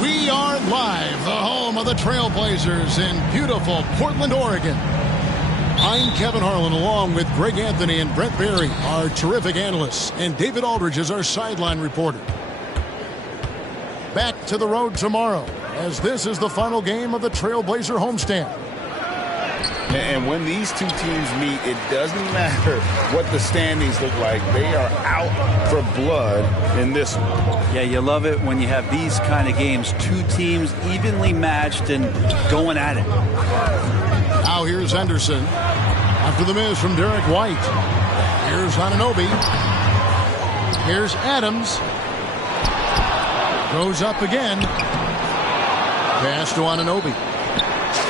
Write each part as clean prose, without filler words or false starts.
We are live, the home of the Trailblazers in beautiful Portland, Oregon. I'm Kevin Harlan, along with Greg Anthony and Brett Berry, our terrific analysts, and David Aldridge is our sideline reporter. Back to the road tomorrow, as this is the final game of the Trailblazer homestand. And when these two teams meet, it doesn't matter what the standings look like. They are out for blood in this one. Yeah, you love it when you have these kind of games. Two teams evenly matched and going at it. Now here's Henderson. After the miss from Derek White. Here's Anunoby. Here's Adams. Goes up again. Pass to Anunoby.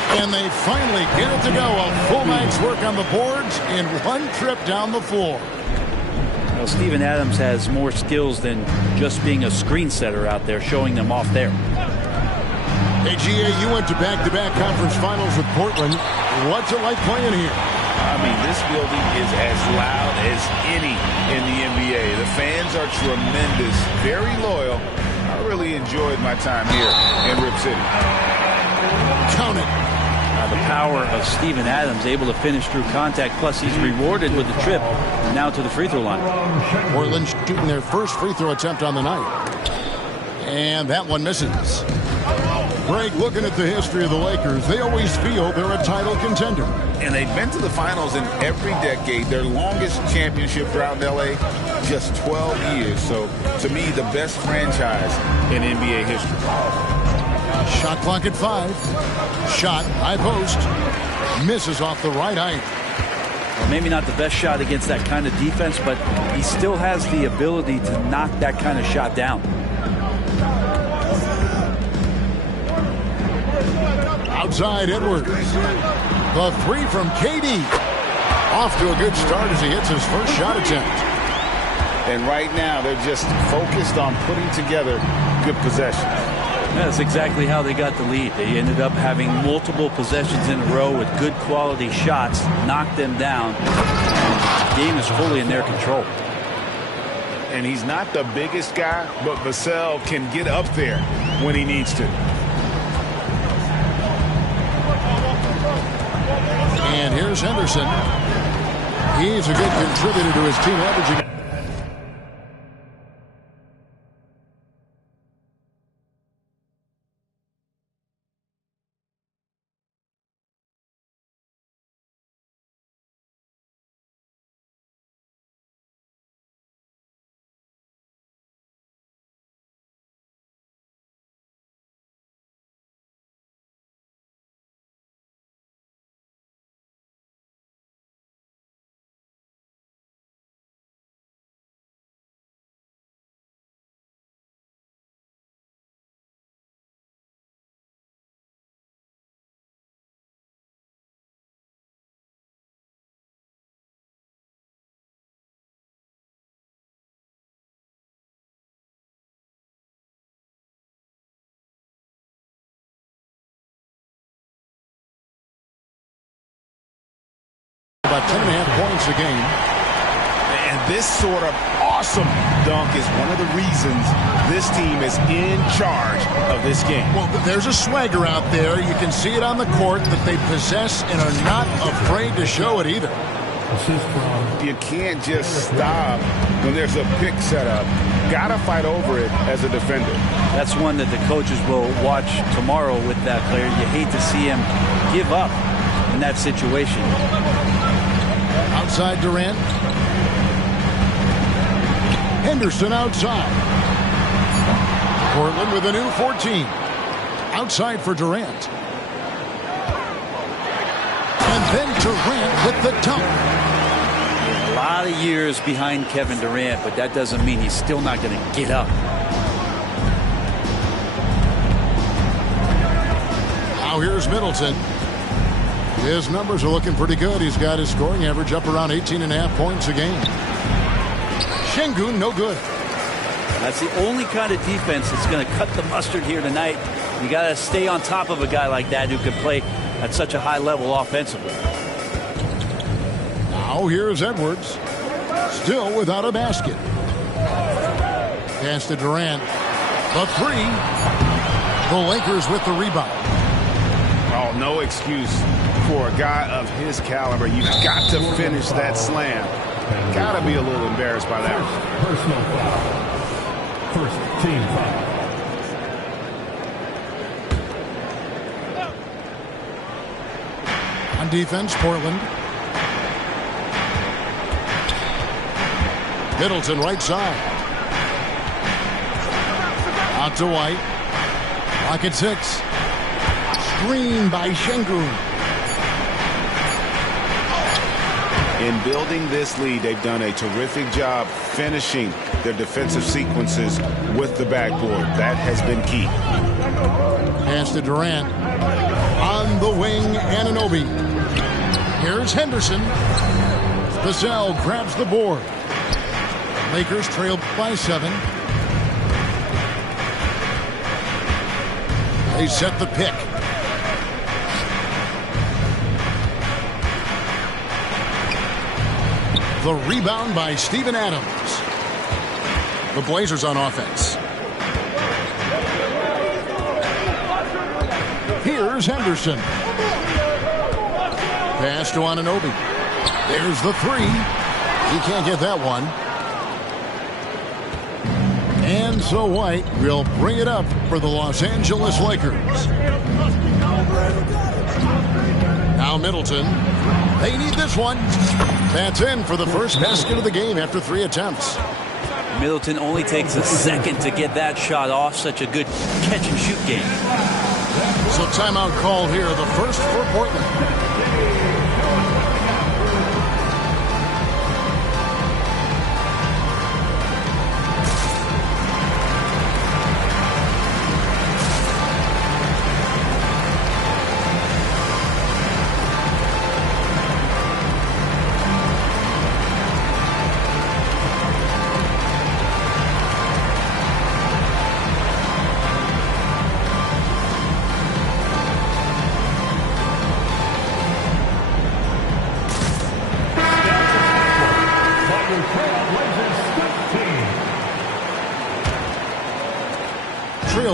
And they finally get it to go. A full night's work on the boards in one trip down the floor. Well, Steven Adams has more skills than just being a screen setter out there, showing them off there. Hey, GA, you went to back-to-back conference finals with Portland. What's it like playing here? I mean, this building is as loud as any in the NBA. The fans are tremendous, very loyal. I really enjoyed my time here in Rip City. Count it. The power of Steven Adams, able to finish through contact, plus he's rewarded with a trip now to the free throw line. Portland shooting their first free throw attempt on the night. And that one misses. Greg, looking at the history of the Lakers, they always feel they're a title contender. And they've been to the finals in every decade. Their longest championship drought in L.A., just 12 years. So, to me, the best franchise in NBA history. Shot clock at 5. Shot, high post. Misses off the right eye. Well, maybe not the best shot against that kind of defense, but he still has the ability to knock that kind of shot down. Outside Edwards. The three from KD. Off to a good start as he hits his first shot attempt. And right now, they're just focused on putting together good possessions. That's exactly how they got the lead. They ended up having multiple possessions in a row with good quality shots, knocked them down. The game is fully in their control. And he's not the biggest guy, but Vassell can get up there when he needs to. And here's Henderson. He's a good contributor to his team, averaging about 10.5 points a game. And this sort of awesome dunk is one of the reasons this team is in charge of this game. Well, there's a swagger out there. You can see it on the court that they possess and are not afraid to show it either. You can't just stop when there's a pick set up. Got to fight over it as a defender. That's one that the coaches will watch tomorrow with that player. You hate to see him give up in that situation. Outside Durant. Henderson outside. Portland with a new 14. Outside for Durant. And then Durant with the dunk. A lot of years behind Kevin Durant, but that doesn't mean he's still not going to get up. Now here's Middleton. His numbers are looking pretty good. He's got his scoring average up around 18.5 points a game. Şengün, no good. That's the only kind of defense that's going to cut the mustard here tonight. You got to stay on top of a guy like that who can play at such a high level offensively. Now here's Edwards. Still without a basket. Pass to Durant. The three. The Lakers with the rebound. Oh, no excuse for a guy of his caliber. You've got to finish that slam. Got to be a little embarrassed by that. Personal foul. First team foul. On defense, Portland. Middleton right side. Out to White. Lock at 6. Screen by Şengün. In building this lead, they've done a terrific job finishing their defensive sequences with the backboard. That has been key. Pass to Durant. On the wing, Anunoby. Here's Henderson. Vassell grabs the board. Lakers trail by 7. They set the pick. The rebound by Steven Adams. The Blazers on offense. Here's Henderson. Pass to Anunoby. There's the 3. He can't get that one. And so White will bring it up for the Los Angeles Lakers. Now Middleton. They need this one. That's in for the first basket of the game after 3 attempts. Middleton only takes a second to get that shot off. Such a good catch-and-shoot game. So timeout called here, the first for Portland.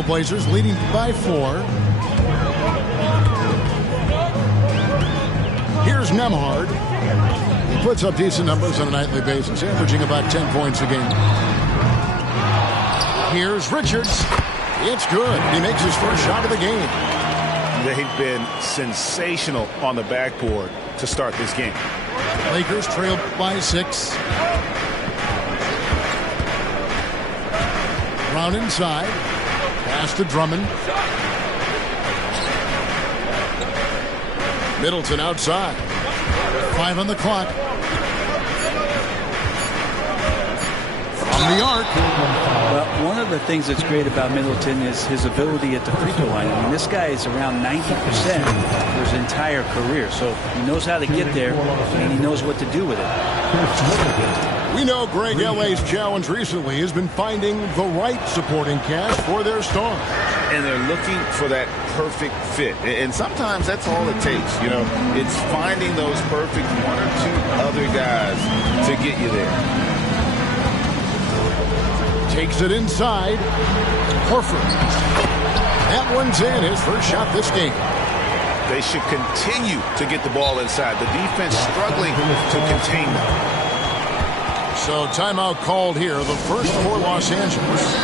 Blazers leading by 4. Here's Nembhard. He puts up decent numbers on a nightly basis, averaging about 10 points a game. Here's Richards. It's good. He makes his first shot of the game. They've been sensational on the backboard to start this game. Lakers trail by 6. Brown inside. Pass to Drummond. Middleton outside. 5 on the clock. From the arc. Well, one of the things that's great about Middleton is his ability at the free throw line. I mean, this guy is around 90% for his entire career. So he knows how to get there, and he knows what to do with it. We know Greg L.A.'s challenge recently has been finding the right supporting cast for their stars. And they're looking for that perfect fit. And sometimes that's all it takes. You know, it's finding those perfect 1 or 2 other guys to get you there. Takes it inside. Horford. That one's in. His first shot this game. They should continue to get the ball inside. The defense struggling to contain them. So timeout called here, the first for Los Angeles.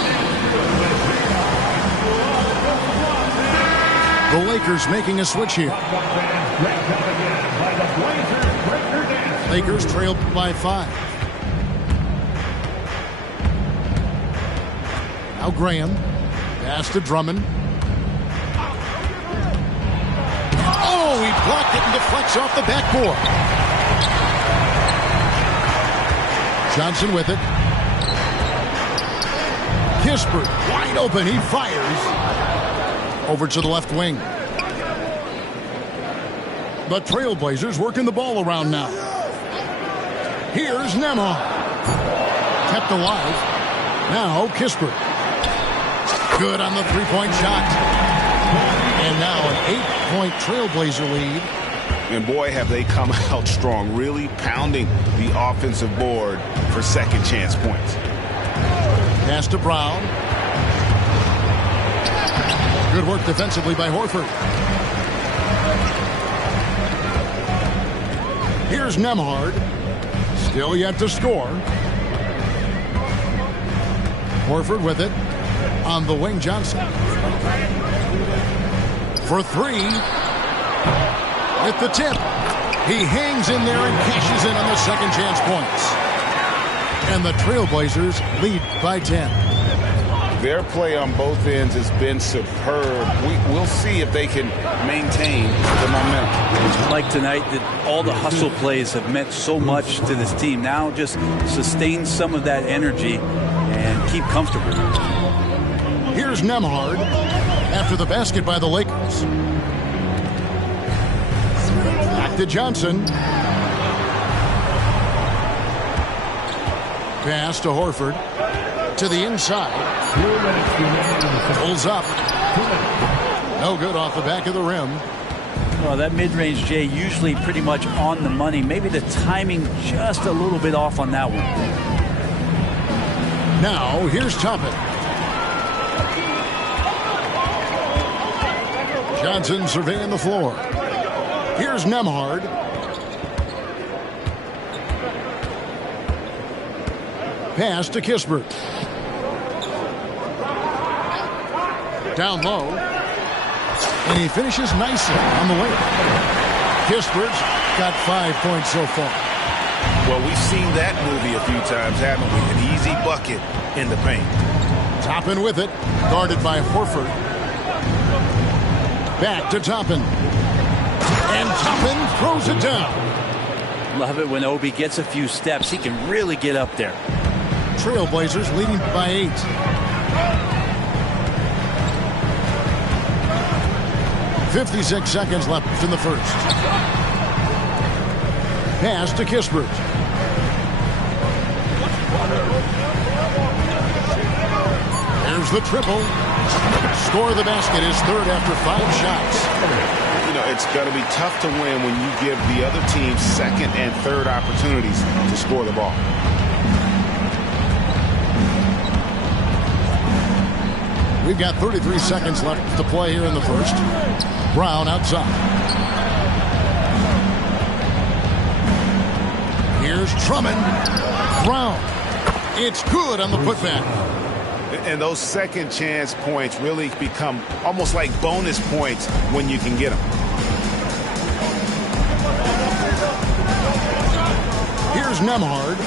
The Lakers making a switch here. Lakers trail by 5. Now Graham. Pass to Drummond. Oh, he blocked it and deflects off the backboard. Johnson with it. Kispert wide open. He fires. Over to the left wing. The Trailblazers working the ball around now. Here's Nemo. Kept alive. Now Kispert. Good on the three-point shot. And now an 8-point Trailblazer lead. And boy, have they come out strong, really pounding the offensive board for second chance points. Pass to Brown. Good work defensively by Horford. Here's Nembhard. Still yet to score. Horford with it. On the wing, Johnson. For three. At the tip. He hangs in there and cashes in on the second chance points. And the Trailblazers lead by 10. Their play on both ends has been superb. We'll see if they can maintain the momentum. Like tonight, that all the hustle plays have meant so much to this team. Now just sustain some of that energy and keep comfortable. Here's Nembhard after the basket by the Lakers. Back to Johnson. Pass to Horford. To the inside. Pulls up. No good off the back of the rim. Well, that mid-range, Jay, usually pretty much on the money. Maybe the timing just a little bit off on that one. Now, here's Toppin. Johnson surveying the floor. Here's Nembhard. Pass to Kispert. Down low. And he finishes nicely on the way. Kispert's got 5 points so far. Well, we've seen that movie a few times, haven't we? An easy bucket in the paint. Toppin with it. Guarded by Horford. Back to Toppin. And Toppin throws it down. Love it when Obi gets a few steps. He can really get up there. Trailblazers leading by 8. .56 seconds left in the first. Pass to Kispert. There's the triple. Score the basket, his third after 5 shots. You know, it's going to be tough to win when you give the other team second and third opportunities to score the ball. We've got 33 seconds left to play here in the first. Brown outside. Here's Drummond. Brown. It's good on the putback. And those second chance points really become almost like bonus points when you can get them. Here's Nembhard.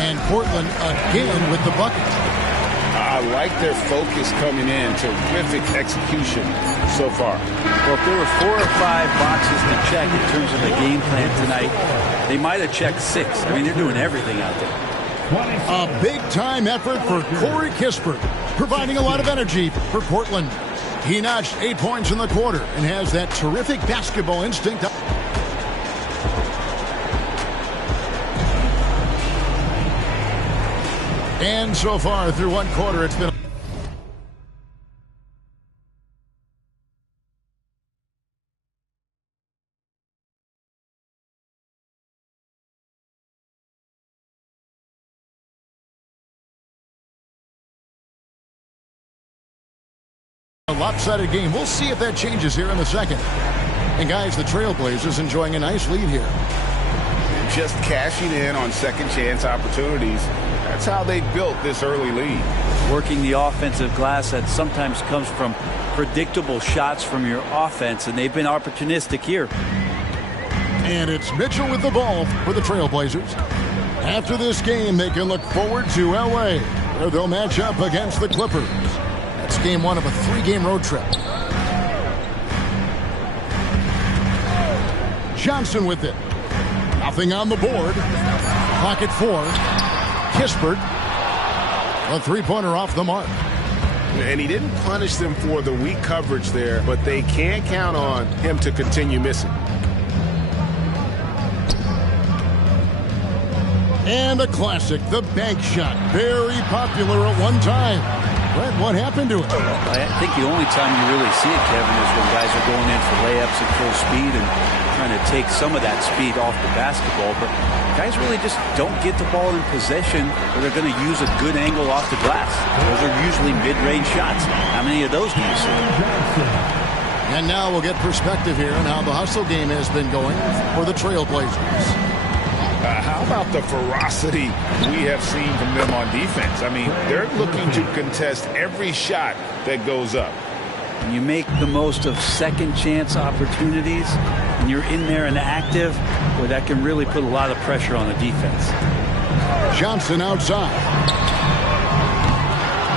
And Portland again with the bucket. I like their focus coming in. Terrific execution so far. Well, if there were 4 or 5 boxes to check in terms of the game plan tonight, they might have checked 6. I mean, they're doing everything out there. A big-time effort for Corey Kispert, providing a lot of energy for Portland. He notched 8 points in the quarter and has that terrific basketball instinct. And so far through one quarter, it's been a lopsided game. We'll see if that changes here in the second. And guys, the Trailblazers enjoying a nice lead here. Just cashing in on second chance opportunities. That's how they built this early lead. Working the offensive glass that sometimes comes from predictable shots from your offense, and they've been opportunistic here. And it's Mitchell with the ball for the Trailblazers. After this game, they can look forward to L.A., where they'll match up against the Clippers. That's game one of a 3-game road trip. Johnson with it. Nothing on the board. Clock at 4. Kispert. A three-pointer off the mark. And he didn't punish them for the weak coverage there, but they can't count on him to continue missing. And a classic, the bank shot. Very popular at one time. Brett, what happened to it? I think the only time you really see it, Kevin, is when guys are going in for layups at full speed and trying to take some of that speed off the basketball. But guys really just don't get the ball in possession where they're going to use a good angle off the glass. Those are usually mid-range shots. How many of those do you see? And now we'll get perspective here on how the hustle game has been going for the Trailblazers. How about the ferocity we have seen from them on defense? I mean, they're looking to contest every shot that goes up. You make the most of second chance opportunities, and you're in there and active, where that can really put a lot of pressure on the defense. Johnson outside.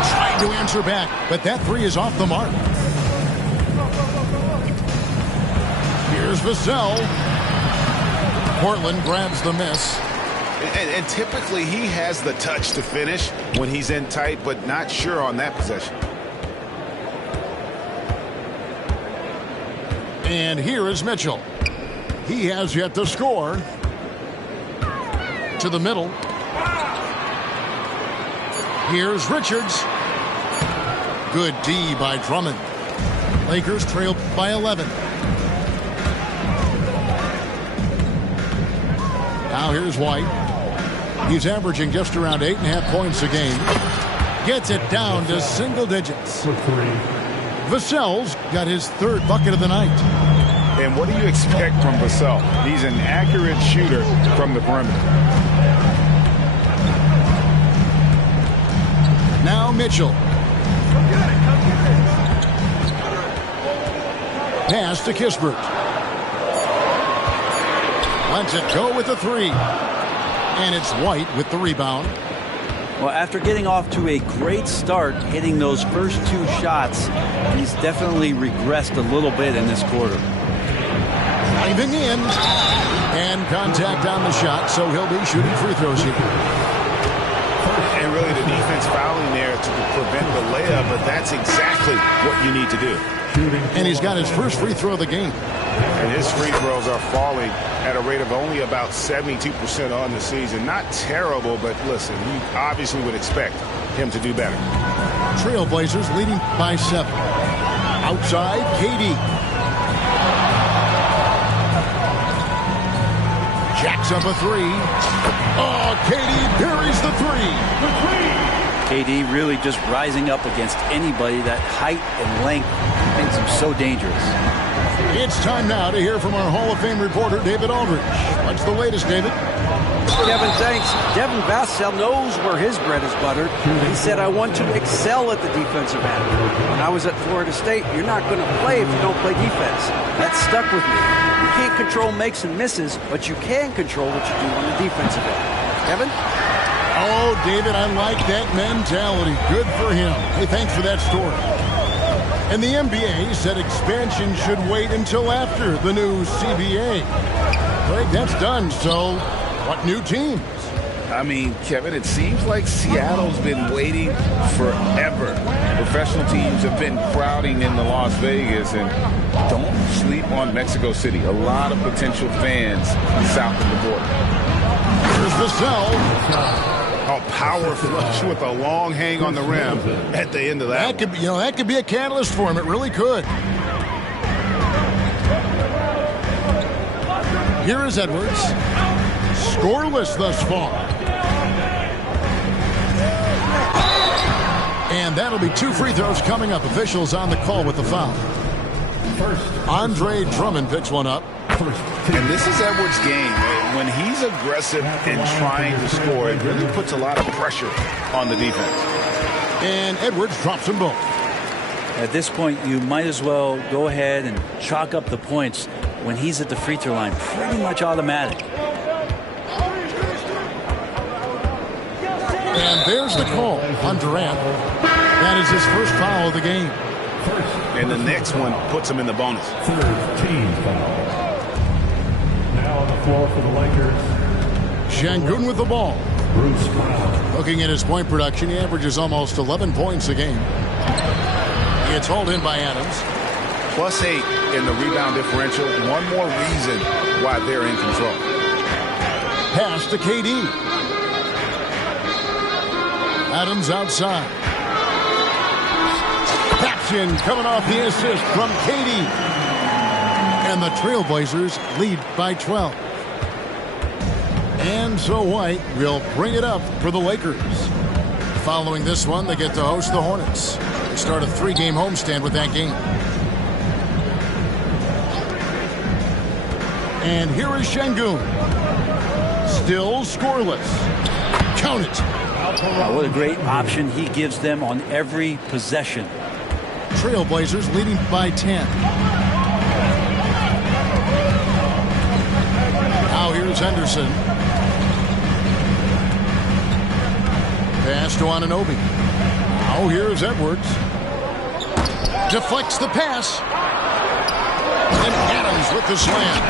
Trying to answer back, but that three is off the mark. Here's Vassell. Portland grabs the miss. And typically he has the touch to finish when he's in tight, but not sure on that possession. And here is Mitchell. He has yet to score. To the middle. Here's Richards. Good D by Drummond. Lakers trail by 11. Now here's White. He's averaging just around 8.5 points a game. Gets it down to single digits. Vassell's got his third bucket of the night. And what do you expect from Vassell? He's an accurate shooter from the perimeter. Now Mitchell. Pass to Kispert. Lets it go with the three. And it's White with the rebound. Well, after getting off to a great start, hitting those first two shots, he's definitely regressed a little bit in this quarter. Diving in. And contact on the shot, so he'll be shooting free throws here. And really the defense fouling there to prevent the layup, but that's exactly what you need to do. And he's got his first free throw of the game. And his free throws are falling at a rate of only about 72% on the season. Not terrible, but listen, you obviously would expect him to do better. Trailblazers leading by 7. Outside, KD. Jacks up a three. Oh, KD buries the three. KD really just rising up against anybody. That height and length makes him so dangerous. It's time now to hear from our Hall of Fame reporter, David Aldridge. What's the latest, David? Kevin, thanks. Devin Vassell knows where his bread is buttered. He said, I want to excel at the defensive end. When I was at Florida State, you're not going to play if you don't play defense. That stuck with me. You can't control makes and misses, but you can control what you do on the defensive end. Kevin? Oh, David, I like that mentality. Good for him. Hey, thanks for that story. And the NBA said expansion should wait until after the new CBA. Greg, that's done, so what new teams? I mean, Kevin, it seems like Seattle's been waiting forever. Professional teams have been crowding into Las Vegas, and don't sleep on Mexico City. A lot of potential fans south of the border. Here's Vassell. A power flush with a long hang on the rim at the end of that. That could be a catalyst for him. It really could. Here is Edwards. Scoreless thus far. And that'll be 2 free throws coming up. Officials on the call with the foul. Andre Drummond picks one up. And this is Edwards' game. When he's aggressive and trying to score, it really puts a lot of pressure on the defense. And Edwards drops them both. At this point, you might as well go ahead and chalk up the points when he's at the free throw line. Pretty much automatic. And there's the call on Durant. That is his first foul of the game. And the next one puts him in the bonus. Third team foul. Now on the floor for the Lakers. Şengün with the ball. Bruce Brown. Looking at his point production, he averages almost 11 points a game. He gets hauled in by Adams. +8 in the rebound differential. One more reason why they're in control. Pass to KD. Adams outside. Action coming off the assist from KD. And the Trailblazers lead by 12. And so White will bring it up for the Lakers. Following this one, they get to host the Hornets. They start a 3-game homestand with that game. And here is Şengün. Still scoreless. Count it. What a great option he gives them on every possession. Trailblazers leading by 10. Now here's Henderson. Pass to Anunoby. Now here's Edwards. Deflects the pass. And Adams with the slam.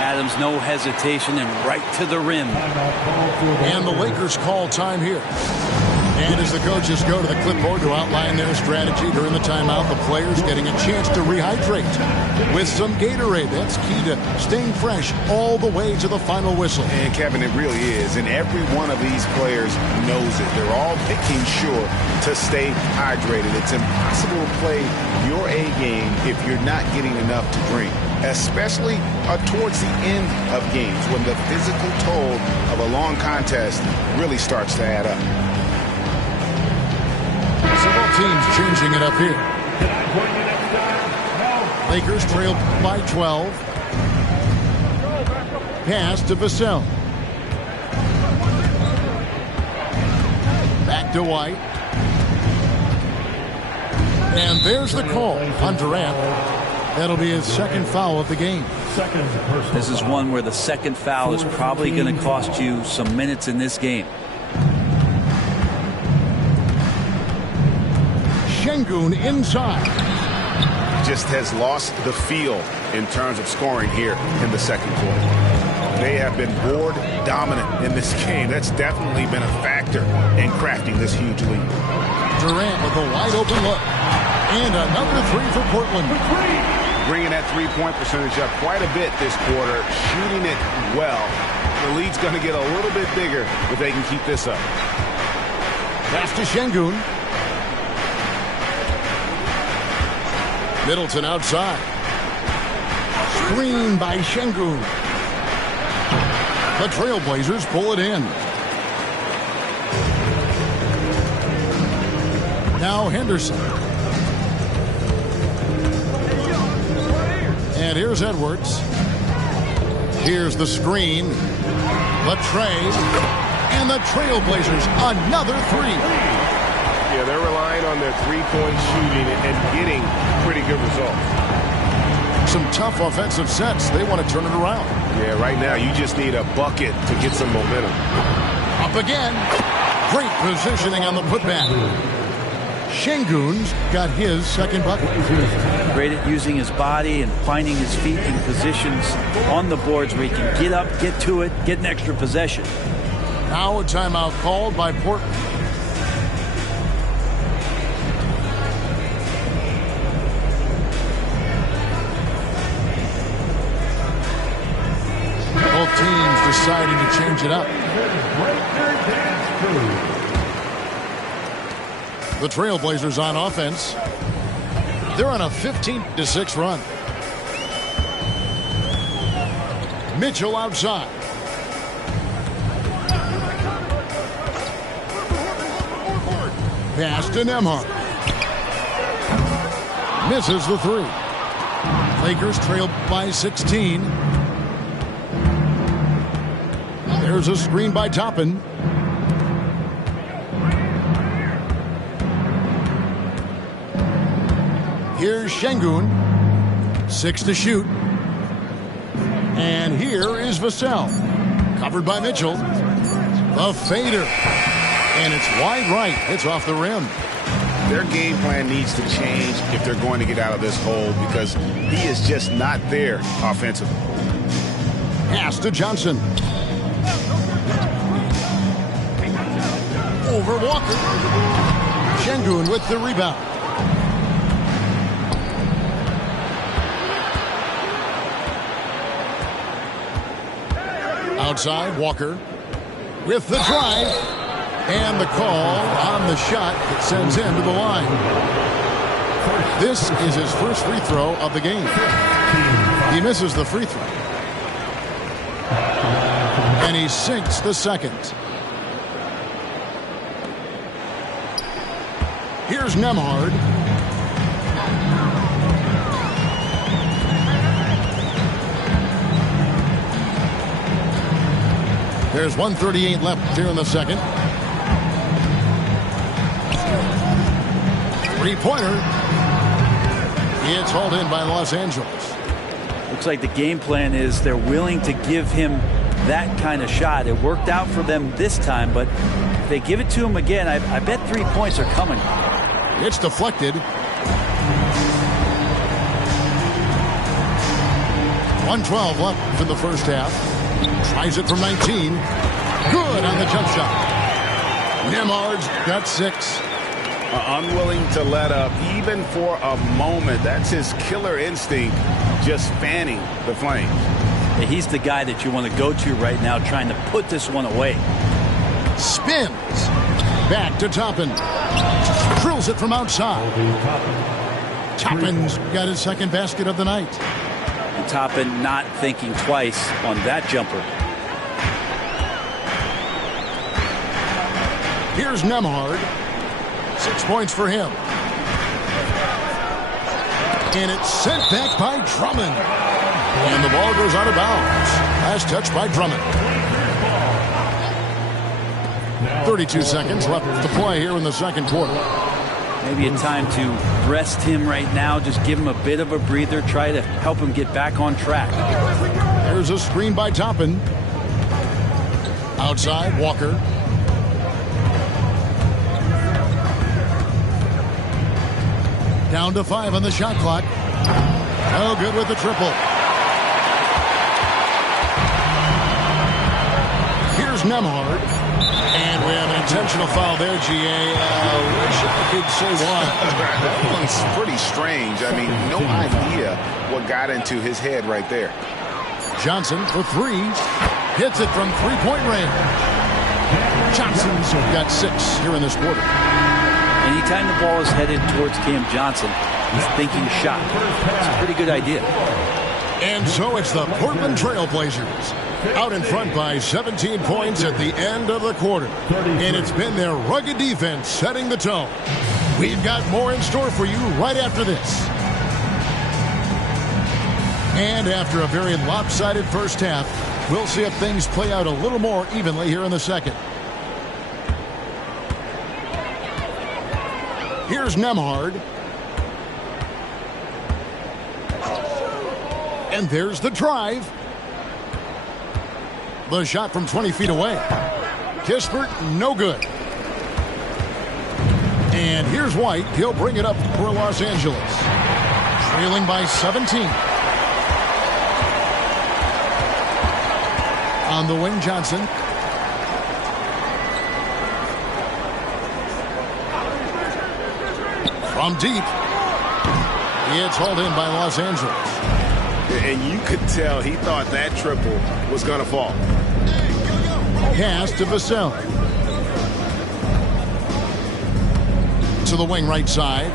Adams, no hesitation, and right to the rim. And the Lakers call time here. And as the coaches go to the clipboard to outline their strategy during the timeout, the players getting a chance to rehydrate with some Gatorade. That's key to staying fresh all the way to the final whistle. And Kevin, it really is. And every one of these players knows it. They're all making sure to stay hydrated. It's impossible to play your A game if you're not getting enough to drink, especially towards the end of games when the physical toll of a long contest really starts to add up. Several teams changing it up here. Lakers trail by 12. Pass to Vassell. Back to White. And there's the call on Durant. That'll be his second foul of the game. This is one where the second foul is probably going to cost you some minutes in this game. Şengün inside. Just has lost the feel in terms of scoring here in the second quarter. They have been board dominant in this game. That's definitely been a factor in crafting this huge lead. Durant with a wide open look. And another three for Portland. Bringing that three-point percentage up quite a bit this quarter, shooting it well. The lead's going to get a little bit bigger if they can keep this up. Pass to Şengün. Middleton outside. Screen by Şengün. The Trailblazers pull it in. Now Henderson. And here's Edwards. Here's the screen. The trade. And the Trailblazers another three. Yeah, they're relying on their three-point shooting and getting pretty good results. Some tough offensive sets. They want to turn it around. Yeah, right now you just need a bucket to get some momentum. Up again. Great positioning on the putback. Şengün's got his second bucket. Great at using his body and finding his feet in positions on the boards where he can get up, get to it, get an extra possession. Now a timeout called by Portland. Both teams deciding to change it up. The Trailblazers on offense. They're on a 15-6 run. Mitchell outside. Pass to Nembhard. Misses the three. Lakers trail by 16. There's a screen by Toppin. Here's Şengün. 6 to shoot. And here is Vassell. Covered by Mitchell. The fader. And it's wide right. It's off the rim. Their game plan needs to change if they're going to get out of this hole because he is just not there offensively. Pass to Johnson. Over Walker. Şengün with the rebound. Outside, Walker with the drive. And the call on the shot that sends him to the line. This is his first free throw of the game. He misses the free throw. And he sinks the second. Here's Nembhard. There's 1:38 left here in the second. Three-pointer. It's hauled in by Los Angeles. Looks like the game plan is they're willing to give him that kind of shot. It worked out for them this time, but if they give it to him again, I bet 3 points are coming. It's deflected. 1:12 left in the first half. Tries it from 19. Good on the jump shot. Nembhard's got 6. Unwilling to let up even for a moment. That's his killer instinct, just fanning the flames. He's the guy that you want to go to right now, trying to put this one away. Spins. Back to Toppin. Drills it from outside. Toppin's got his second basket of the night. And Toppin not thinking twice on that jumper. Here's Nembhard. 6 points for him. And it's sent back by Drummond. And the ball goes out of bounds. Last touch by Drummond. 32 seconds left to play here in the second quarter. Maybe a time to rest him right now. Just give him a bit of a breather. Try to help him get back on track. There's a screen by Toppin. Outside, Walker. Down to 5 on the shot clock. No good with the triple. Here's Nembhard. And we have an intentional foul there, GA. Wish I could say why. That one's pretty strange. I mean, no idea what got into his head right there. Johnson for 3. Hits it from three-point range. Johnson's got 6 here in this quarter. Anytime the ball is headed towards Cam Johnson, he's thinking shot. It's a pretty good idea. And so it's the Portland Trail Blazers out in front by 17 points at the end of the quarter. And it's been their rugged defense setting the tone. We've got more in store for you right after this. And after a very lopsided first half, we'll see if things play out a little more evenly here in the second. Here's Nembhard. And there's the drive. The shot from 20 feet away. Kispert, no good. And here's White. He'll bring it up for Los Angeles. Trailing by 17. On the wing, Johnson. From deep. It's hauled in by Los Angeles. And you could tell he thought that triple was going to fall. Pass to Vassell. To the wing right side.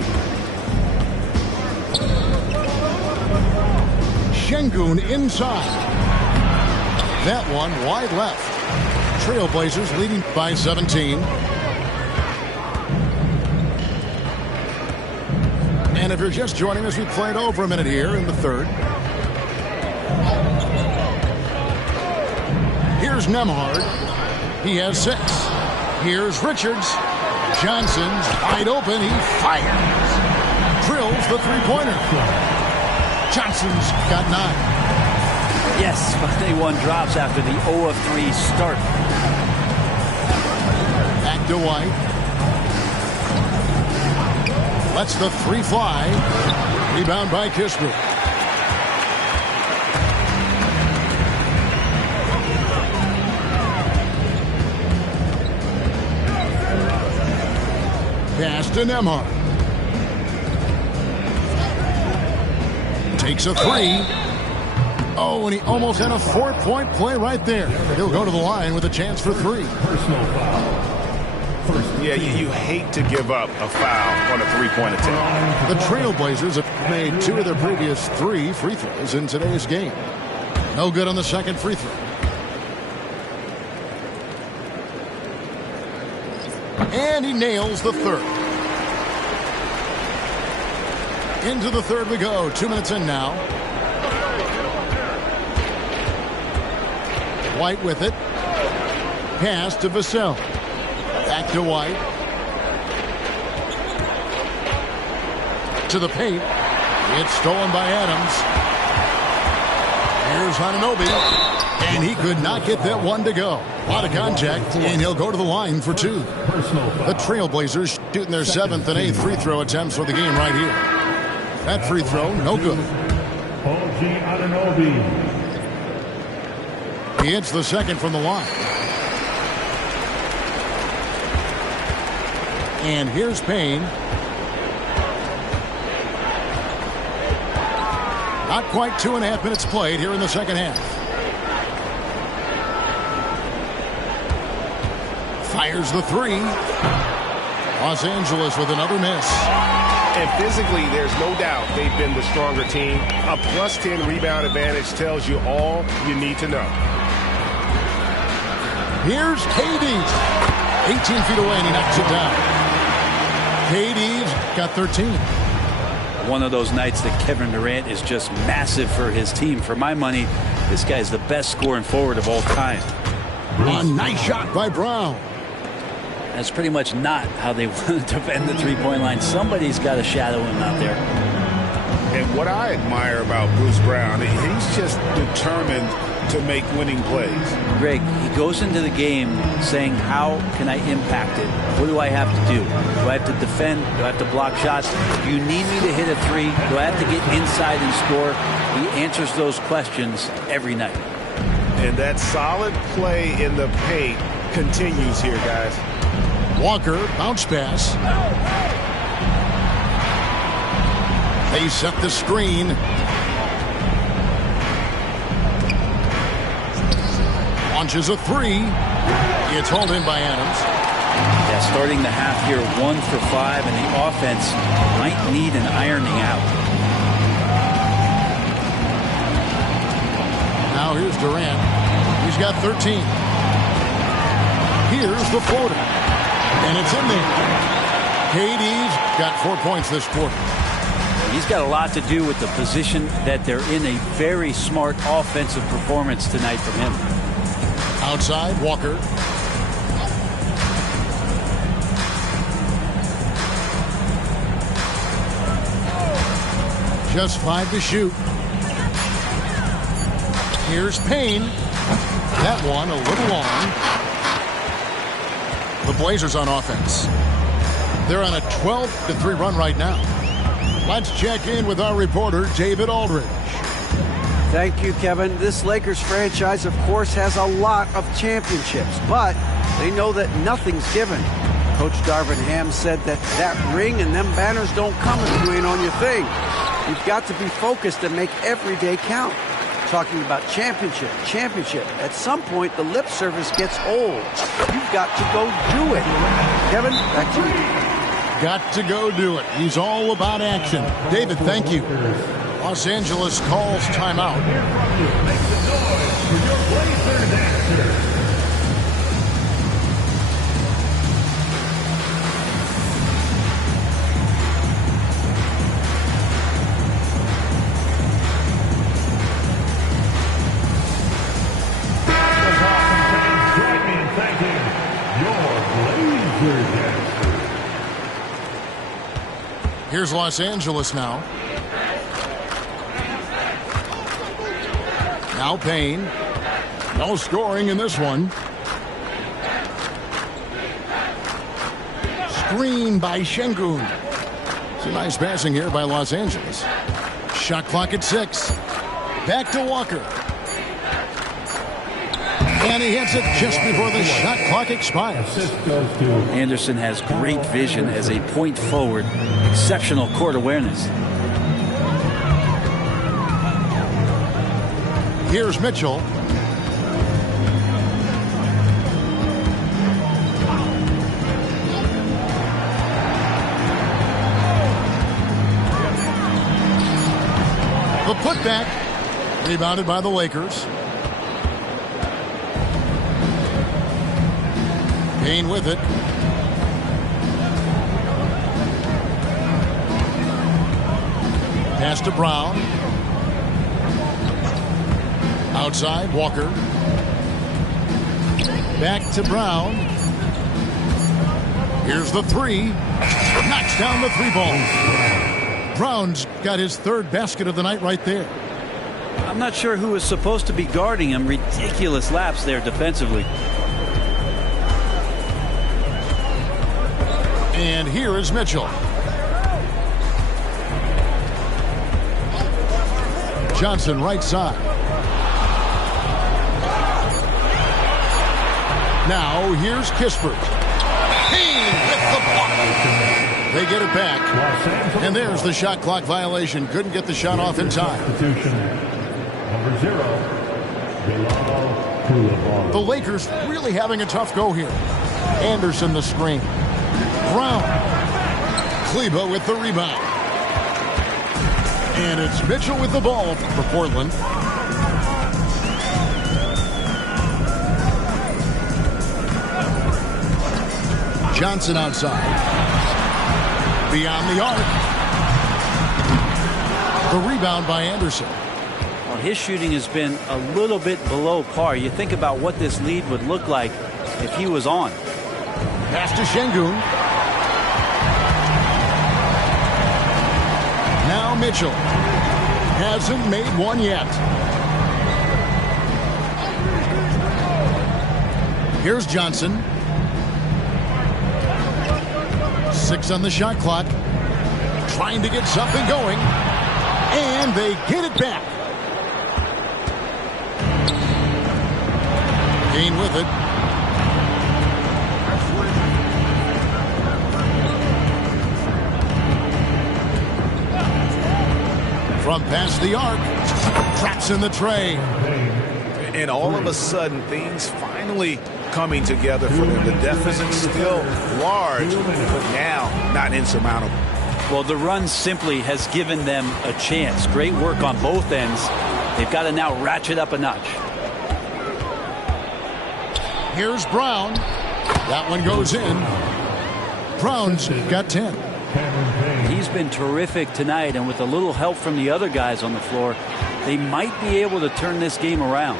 Şengün inside. That one wide left. Trailblazers leading by 17. And if you're just joining us, we played over a minute here in the third. Here's Nembhard. He has 6. Here's Richards. Johnson's wide open. He fires. Drills the three-pointer. Johnson's got 9. Yes, finally one drops after the 0 of 3 start. Back to White. Lets the three fly. Rebound by Kispert. Pass to Nembhard. Takes a three. Oh, and he almost had a 4-point play right there. He'll go to the line with a chance for three. Personal foul. Yeah, you hate to give up a foul on a three-point attempt. The Trailblazers have made 2 of their previous 3 free throws in today's game. No good on the second free throw. And he nails the third. Into the third we go. 2 minutes in now. White with it. Pass to Vassell. Back to White. To the paint. It's stolen by Adams. Here's Anunoby. And he could not get that one to go. A lot of contact, and he'll go to the line for 2. The Trailblazers shooting their 7th and 8th free throw attempts for the game right here. That free throw, no good. OG Anunoby. He hits the second from the line. And here's Payne. Not quite 2.5 minutes played here in the second half. Fires the three. Los Angeles with another miss. And physically, there's no doubt they've been the stronger team. A +10 rebound advantage tells you all you need to know. Here's KD. 18 feet away, and he knocks it down. KD's got 13. One of those nights that Kevin Durant is just massive for his team. For my money, this guy's the best scoring forward of all time. A nice shot by Brown. That's pretty much not how they want to defend the three-point line. Somebody's got to shadow him out there. And what I admire about Bruce Brown, he's just determined to make winning plays. Greg, he goes into the game saying, how can I impact it? What do I have to do? Do I have to defend? Do I have to block shots? Do you need me to hit a three? Do I have to get inside and score? He answers those questions every night. And that solid play in the paint continues here, guys. Walker, bounce pass. They set the screen. Launches a three. It's hauled in by Adams. Yeah, starting the half here 1 for 5, and the offense might need an ironing out. Now here's Durant. He's got 13. Here's the floater. And it's in there. KD's got 4 points this quarter. He's got a lot to do with the position that they're in. A very smart offensive performance tonight from him. Outside, Walker. Just 5 to shoot. Here's Payne. That one a little long. The Blazers on offense. They're on a 12-3 run right now. Let's check in with our reporter, David Aldridge. Thank you, Kevin. This Lakers franchise, of course, has a lot of championships, but they know that nothing's given. Coach Darvin Ham said that ring and them banners don't come if you ain't on your thing. You've got to be focused and make every day count. Talking about championship. At some point, the lip service gets old. You've got to go do it. Kevin, back to you. Got to go do it. He's all about action. David, thank you. Los Angeles calls timeout. Make the noise for your Blazers answer. Here's Los Angeles now. Now Payne. No scoring in this one. Screen by Şengün. Some nice passing here by Los Angeles. Shot clock at 6. Back to Walker. And he hits it just before the shot clock expires. Anderson has great vision as a point forward. Exceptional court awareness. Here's Mitchell. The putback, rebounded by the Lakers. Payne with it. Pass to Brown. Outside, Walker. Back to Brown. Here's the three. Knocks down the three ball. Brown's got his third basket of the night right there. I'm not sure who is supposed to be guarding him. Ridiculous lapse there defensively. And here is Mitchell. Johnson right side. Now here's Kispert. Payne with the block. They get it back. And there's the shot clock violation. Couldn't get the shot off in time. Number 0. The Lakers really having a tough go here. Anderson the screen. Brown. Kleba with the rebound. And it's Mitchell with the ball for Portland. Johnson outside. Beyond the arc. The rebound by Anderson. Well, his shooting has been a little bit below par. You think about what this lead would look like if he was on. Pass to Şengün. Now Mitchell. Hasn't made one yet. Here's Johnson. 6 on the shot clock. Trying to get something going. And they get it back. Payne with it. From past the arc. Traps in the tray. And all of a sudden, things finally coming together for them. The deficit still large, but now not insurmountable. Well, the run simply has given them a chance. Great work on both ends. They've got to now ratchet up a notch. Here's Brown. That one goes in. Brown's got 10. He's been terrific tonight, and with a little help from the other guys on the floor, they might be able to turn this game around.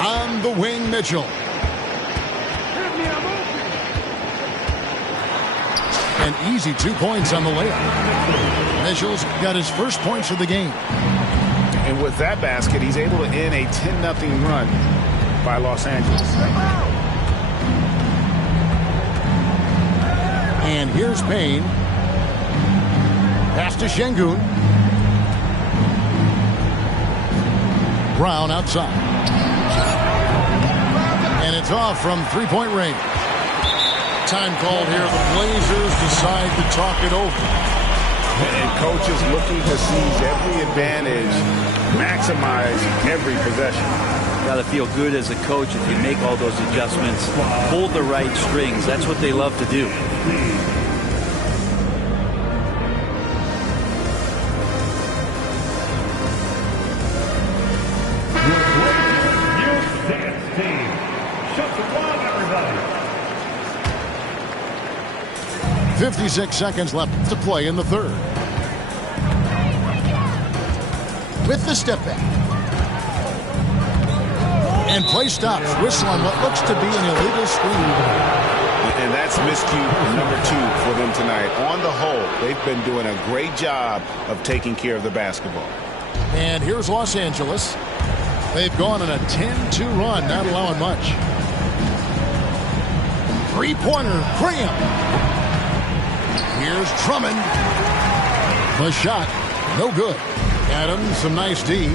On the wing, Mitchell. An easy 2 points on the layup. Mitchell's got his first points of the game. And with that basket, he's able to end a 10-0 run by Los Angeles. And here's Payne. Pass to Şengün. Brown outside. And it's off from three-point range. Time called here. The Blazers decide to talk it over. And coach is looking to seize every advantage, maximize every possession. Got to feel good as a coach if you make all those adjustments. Hold the right strings. That's what they love to do. Dance team. Shut the clock, everybody. 56 seconds left to play in the third. With the step back. And play stops. Whistle on what looks to be an illegal screen. And that's miscue number 2 for them tonight. On the whole, they've been doing a great job of taking care of the basketball. And here's Los Angeles. They've gone on a 10-2 run, not allowing much. Three-pointer, Graham. Here's Drummond. The shot, no good. Adams, some nice D.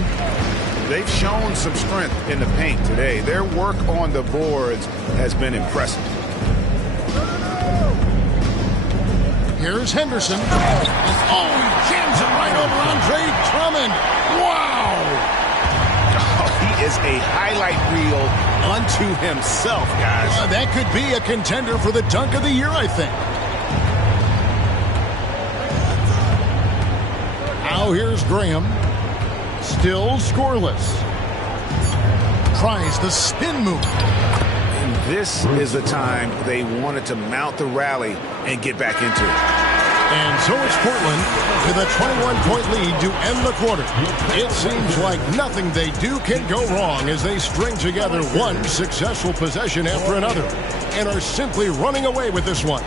They've shown some strength in the paint today. Their work on the boards has been impressive. Here's Henderson. Oh, he jams it right over Andre Drummond. Wow! Oh, he is a highlight reel unto himself, guys. That could be a contender for the dunk of the year, I think. Now here's Graham. Still scoreless. Tries the spin move. And this is the time they wanted to mount the rally and get back into it. And so it's Portland with a 21-point lead to end the quarter. It seems like nothing they do can go wrong as they string together one successful possession after another and are simply running away with this one.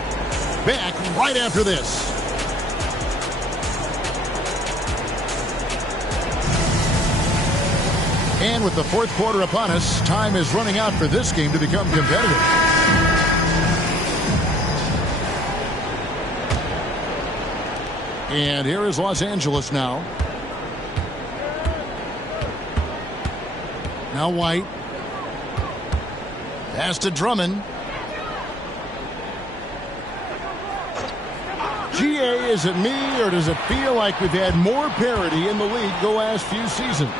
Back right after this. And with the fourth quarter upon us, time is running out for this game to become competitive. And here is Los Angeles now. Now White. Pass to Drummond. GA, is it me or does it feel like we've had more parity in the league the last few seasons?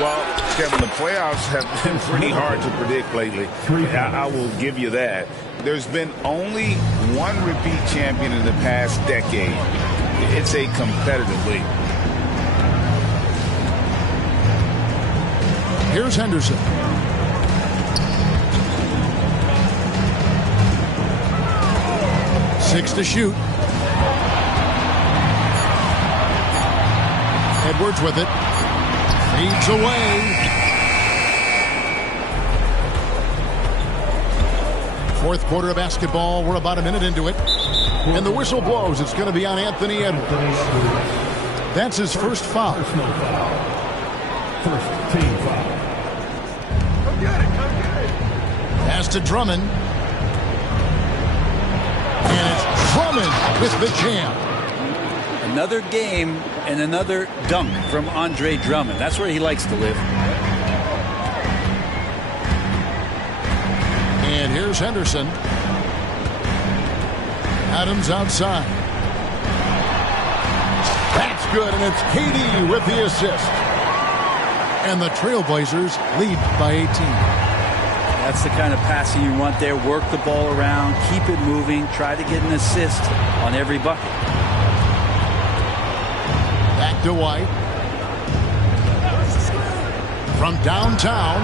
Well, Kevin, the playoffs have been pretty hard to predict lately. I will give you that. There's been only one repeat champion in the past decade. It's a competitive league. Here's Henderson. Six to shoot. Edwards with it. Fades away. Fourth quarter of basketball. We're about a minute into it. And the whistle blows. It's going to be on Anthony Edwards. That's his first foul. First team foul. Come get it. Pass to Drummond. And it's Drummond with the jam. Another game and another dunk from Andre Drummond. That's where he likes to live. And here's Henderson. Adams outside. That's good, and it's KD with the assist. And the Trailblazers lead by 18. That's the kind of passing you want there. Work the ball around, keep it moving, try to get an assist on every bucket. Back to White. From downtown.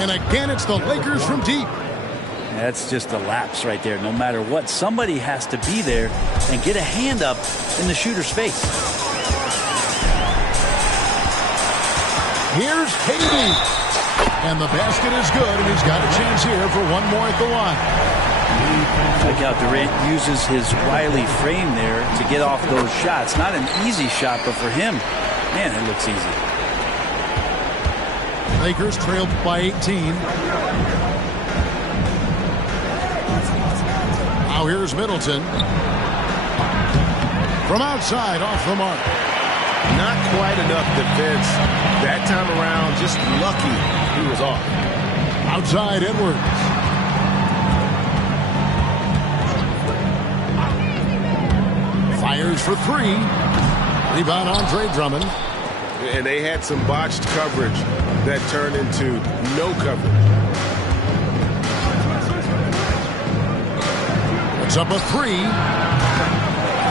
And again, it's the Lakers from deep. That's just a lapse right there. No matter what, somebody has to be there and get a hand up in the shooter's face. Here's KD. And the basket is good, and he's got a chance here for one more at the line. Look how Durant uses his wily frame there to get off those shots. Not an easy shot, but for him, man, it looks easy. Lakers trailed by 18. Now here's Middleton. From outside, off the mark. Not quite enough defense that time around. Just lucky he was off. Outside, Edwards. Fires for three. Rebound, Andre Drummond. And they had some botched coverage that turned into no coverage. It's up a three.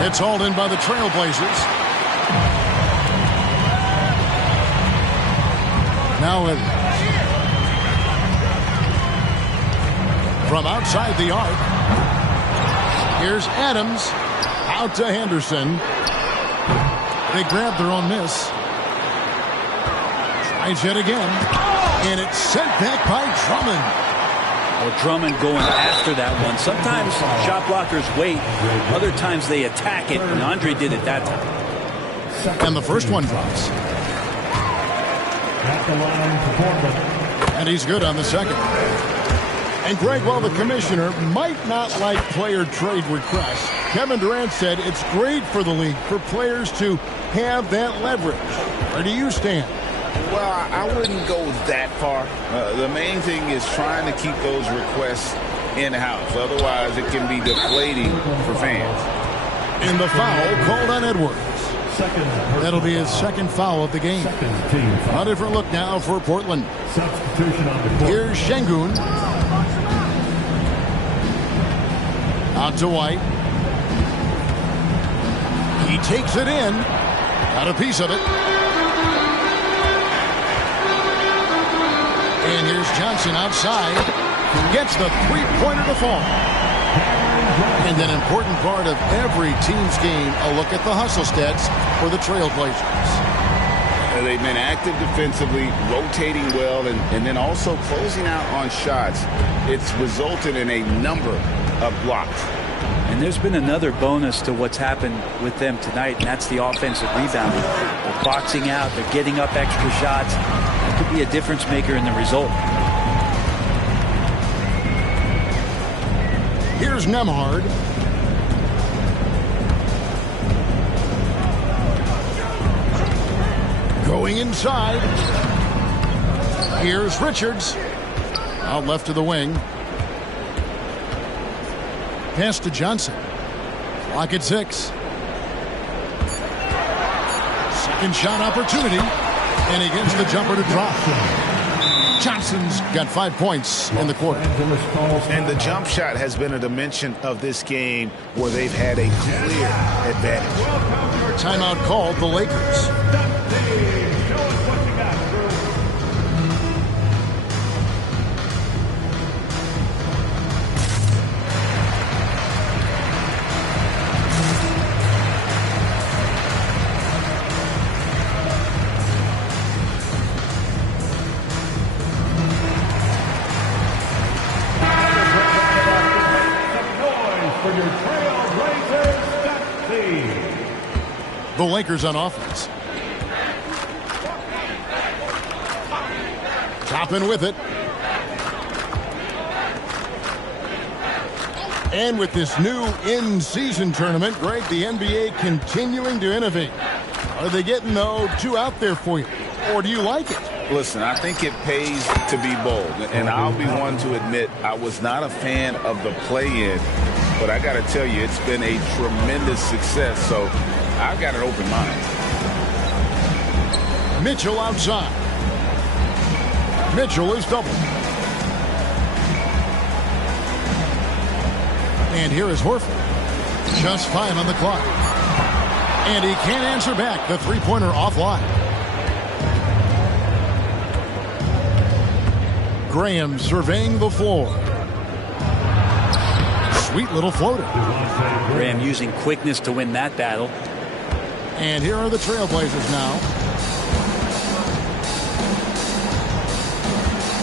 It's hauled in by the Trailblazers. Now from outside the arc. Here's Adams. Out to Henderson. They grab their own miss. Tries yet again. And it's sent back by Drummond. Well, Drummond going after that one. Sometimes shot blockers wait. Other times they attack it. And Andre did it that time. And the first one drops. At the line for Portland. And he's good on the second. And Greg, while the commissioner might not like player trade requests, Kevin Durant said it's great for the league for players to have that leverage. Where do you stand? Well, I wouldn't go that far. The main thing is trying to keep those requests in-house. Otherwise, it can be deflating for fans. And the foul called on Edwards. That'll be his second foul of the game. A different look now for Portland. Substitution on the court. Here's Şengün. Out to White. He takes it in. Got a piece of it. And here's Johnson outside. Gets the three-pointer to fall. And an important part of every team's game, a look at the hustle stats for the Trailblazers. They've been active defensively, rotating well, and then also closing out on shots. It's resulted in a number of blocks. And there's been another bonus to what's happened with them tonight, and that's the offensive rebounding. They're boxing out, they're getting up extra shots. That could be a difference maker in the result. Here's Nembhard. Going inside. Here's Richards. Out left to the wing. Pass to Johnson. Clock at 6. Second shot opportunity. And he gets the jumper to drop. Johnson's got 5 points in the quarter. And the jump shot has been a dimension of this game where they've had a clear advantage. Timeout called the Lakers. The Lakers on offense. Toppin with it. And with this new in-season tournament, Greg, the NBA continuing to innovate. Are they getting, though, too out there for you? Or do you like it? Listen, I think it pays to be bold. And I'll be one to admit I was not a fan of the play-in. But I got to tell you, it's been a tremendous success. So I've got an open mind. Mitchell outside. Mitchell is doubled. And here is Horford. Just 5 on the clock. And he can't answer back. The three-pointer offline. Graham surveying the floor. Sweet little floater. Graham using quickness to win that battle. And here are the Trailblazers now.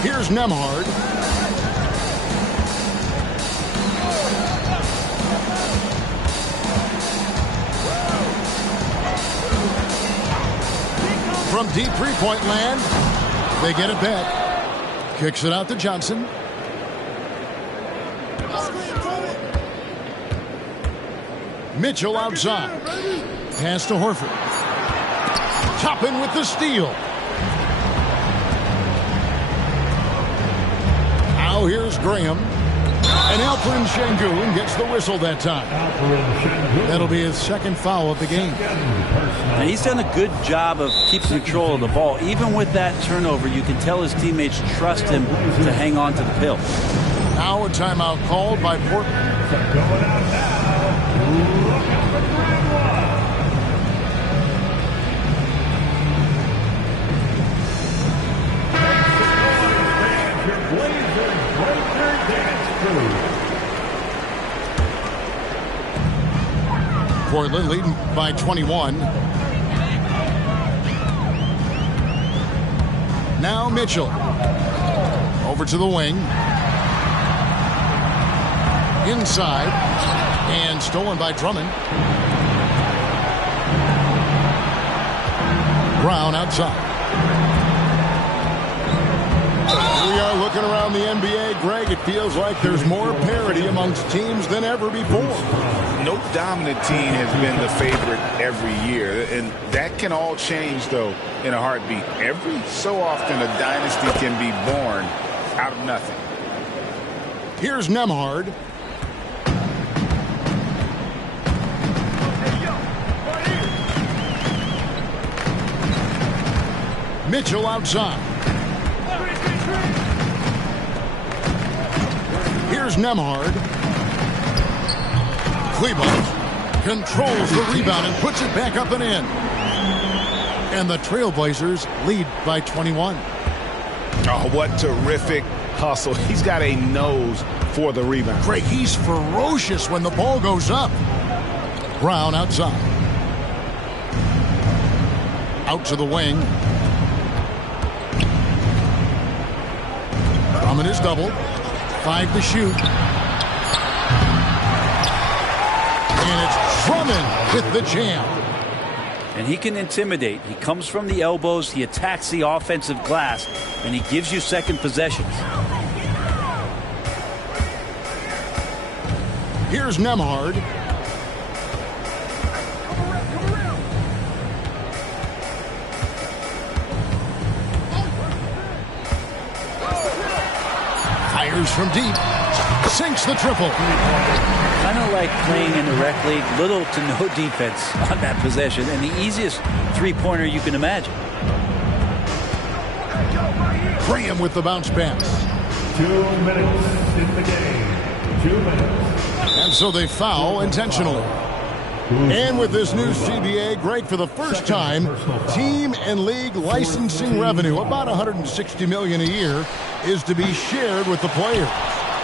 Here's Nembhard. From deep three-point land, they get it back. Kicks it out to Johnson. Mitchell outside. Pass to Horford. Toppin with the steal. Now here's Graham. And Alperen Şengün gets the whistle that time. That'll be his second foul of the game. Now he's done a good job of keeping control of the ball. Even with that turnover, you can tell his teammates trust him to hang on to the pill. Now a timeout called by Portland. Going out now. Look at the grand one. Your Blazers break their dance crew. Portland leading by 21. Now Mitchell. Over to the wing. Inside. And stolen by Drummond. Brown outside. We are looking around the NBA, Greg. It feels like there's more parity amongst teams than ever before. No dominant team has been the favorite every year, and that can all change, though, in a heartbeat. Every so often, a dynasty can be born out of nothing. Here's Nemhard. Mitchell outside. Here's Nemhard. Cleveland controls the rebound and puts it back up and in. And the Trailblazers lead by 21. Oh, what terrific hustle. He's got a nose for the rebound. Greg, he's ferocious when the ball goes up. Brown outside. Out to the wing. Drummond is doubled. 5 to shoot. And it's Drummond with the jam. And he can intimidate. He comes from the elbows. He attacks the offensive glass. And he gives you second possessions. Here's Nemhard. Fires from deep. Sinks the triple. Kind of like playing in the rec league. Little to no defense on that possession. And the easiest three-pointer you can imagine. Graham with the bounce pass. 2 minutes in the game. 2 minutes. And so they foul intentionally. And with this new CBA, Greg, for the first time, team and league licensing revenue, about $160 million a year, is to be shared with the players.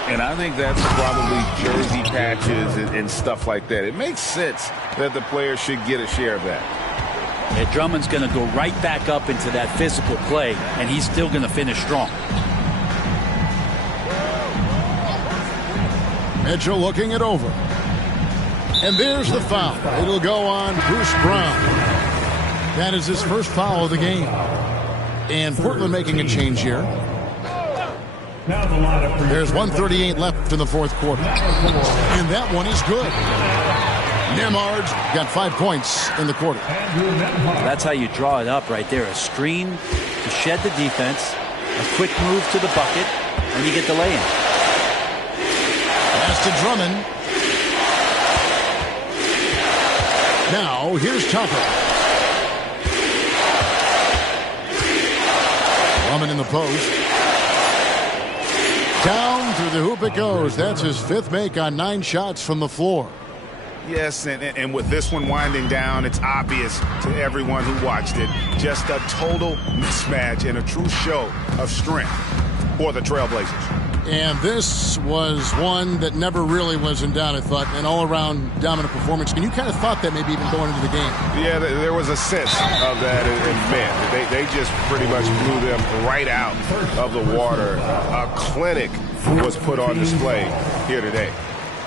And I think that's probably jersey patches and stuff like that. It makes sense that the players should get a share of that. And Drummond's going to go right back up into that physical play, and he's still going to finish strong. Mitchell looking it over. And there's the foul. It'll go on Bruce Brown. That is his first foul of the game. And Portland making a change here. Now the lineup. There's 1:38 left in the fourth quarter. And that one is good. Nemhard's got 5 points in the quarter. That's how you draw it up right there. A screen to shed the defense, a quick move to the bucket, and you get the lay-in. Pass to Drummond. Now, here's Tucker. Drummond in the post. Down through the hoop it goes. That's his 5th make on 9 shots from the floor. Yes, and with this one winding down, it's obvious to everyone who watched it. Just a total mismatch and a true show of strength for the Trailblazers. And this was one that never really was in doubt, I thought, an all-around dominant performance. And you kind of thought that maybe even going into the game. Yeah, there was a sense of that, and man, they just pretty much blew them right out of the water. A clinic was put on display here today.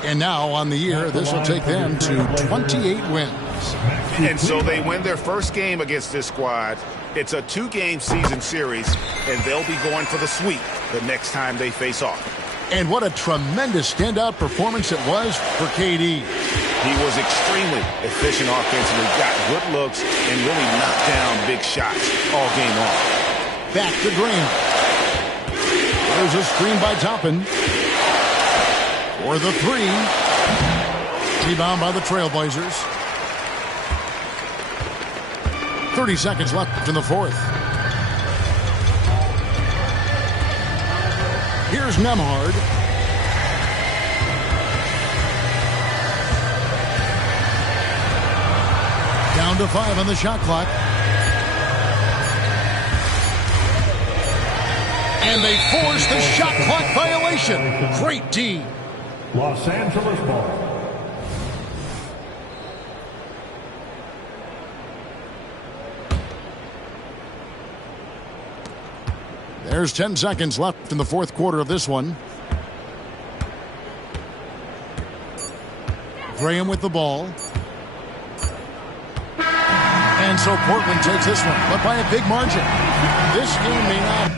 And now, on the year, this will take them to 28 wins. And so they win their first game against this squad. It's a 2-game season series, and they'll be going for the sweep the next time they face off. And what a tremendous standout performance it was for KD. He was extremely efficient offensively, got good looks, and really knocked down big shots all game long. Back to Graham. There's a screen by Toppin. For the 3. Rebound by the Trailblazers. 30 seconds left in the fourth. Here's Nemhard. Down to 5 on the shot clock. And they force the shot clock violation. Great D. Los Angeles ball. There's 10 seconds left in the fourth quarter of this one. Graham with the ball. And so Portland takes this one, but by a big margin. This game may not